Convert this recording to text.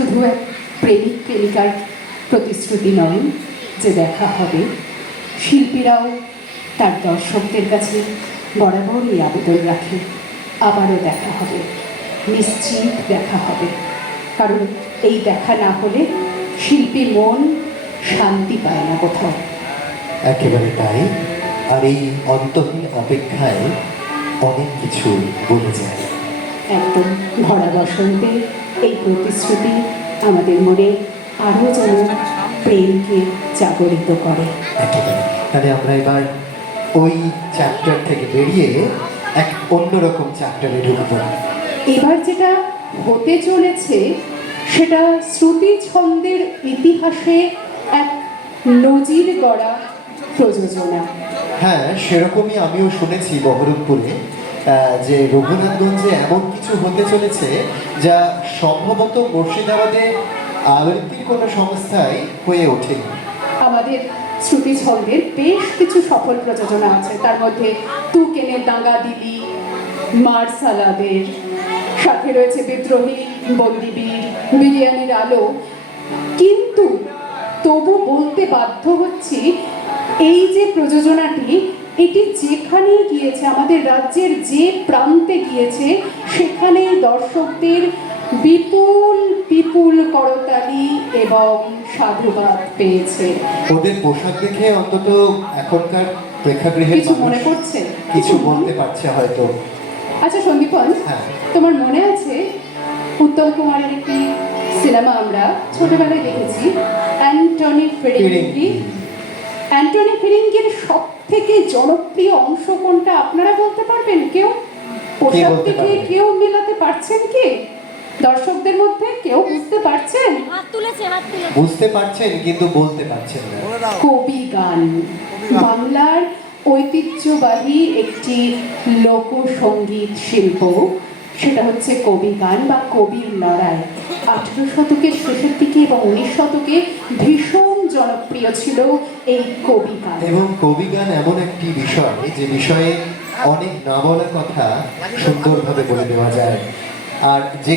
শুধু এক প্রেমিক প্রেমিকার প্রতিশ্রুতি নয় যে দেখা হবে, শিল্পীরাও তার দর্শকদের কাছে বরাবরই আবেদন রাখে আবারও দেখা হবে, নিশ্চিত দেখা হবে। কারণ এই দেখা না হলে শিল্পী মন শান্তি পায় না কোথাও। একেবারে তাই। আর এই অন্তহীন অপেক্ষায় অনেক কিছু বলে যায়। একদম ভরা বসন্তে এই প্রতিশ্রুতি আমাদের মনে আরও যেন প্রেমকে জাগরিত করে। একেবারে। তাহলে আমরা এবার ওই চ্যাপ্টার থেকে বেরিয়ে এক অন্যরকম চ্যাপ্টারে ঢুকবো। এবার যেটা হতে চলেছে সেটা শ্রুতি ছন্দের ইতিহাসে এক নজির গড়া প্রযোজনা। হ্যাঁ, সেরকমই আমিও শুনেছি বহরমপুরে যে রঘুনাথগঞ্জে এমন কিছু হতে চলেছে যা সম্ভবত মুর্শিদাবাদে আবৃত্তির কোনো সংস্থায় হয়ে ওঠেনি। আমাদের শ্রুতি ছন্দের বেশ কিছু সফল প্রযোজনা আছে, তার মধ্যে তু কেনে দাঙ্গা দিলি, মার সালাদের, সাথে রয়েছে বিদ্রোহী, বন্দিবীর, বিরিয়ানির আলো। কিন্তু তবু বলতে বাধ্য হচ্ছি, এই যে প্রযোজনাটি এটি যেখানে গিয়েছে, আমাদের রাজ্যের যে প্রান্তে গিয়েছে, সেখানে দর্শকদের বিপুল বিপুল করতালি এবং সাধুবাদ পেয়েছে। ওদের পোশাক দেখে অন্তত এখনকার প্রেক্ষাগৃহে কিছু মনে পড়ছে, কিছু বলতে পারছে হয়তো। আচ্ছা সন্দীপন, হ্যাঁ। তোমার মনে আছে উত্তম কুমারের একটি সিনেমা আমরা ছোটবেলায় দেখেছি, অ্যান্টনি ফেরিঙ্গি। অ্যান্টনি ফেরিঙ্গির সব থেকে জনপ্রিয় অংশ কোনটা আপনারা বলতে পারবেন? কেউ পোশাক থেকে কেউ মেলাতে পারছেন কি? দর্শকদের মধ্যে কেউ বুঝতে পারছেন? বুঝতে পারছেন কিন্তু বলতে পারছেন না। কবি গান, বাংলার ঐতিহ্যবাহী একটি লোকসঙ্গীত শিল্প, সেটা হচ্ছে কবি গান বা কবির লড়াই। 18 শতকের শেষের দিকে এবং 19 শতকে ভীষণ জনপ্রিয় ছিল এই কবি গান। এবং কবি গান এমন একটি বিষয় যে বিষয়ে অনেক না বলা কথা সুন্দরভাবে বলে দেওয়া যায়। আর যে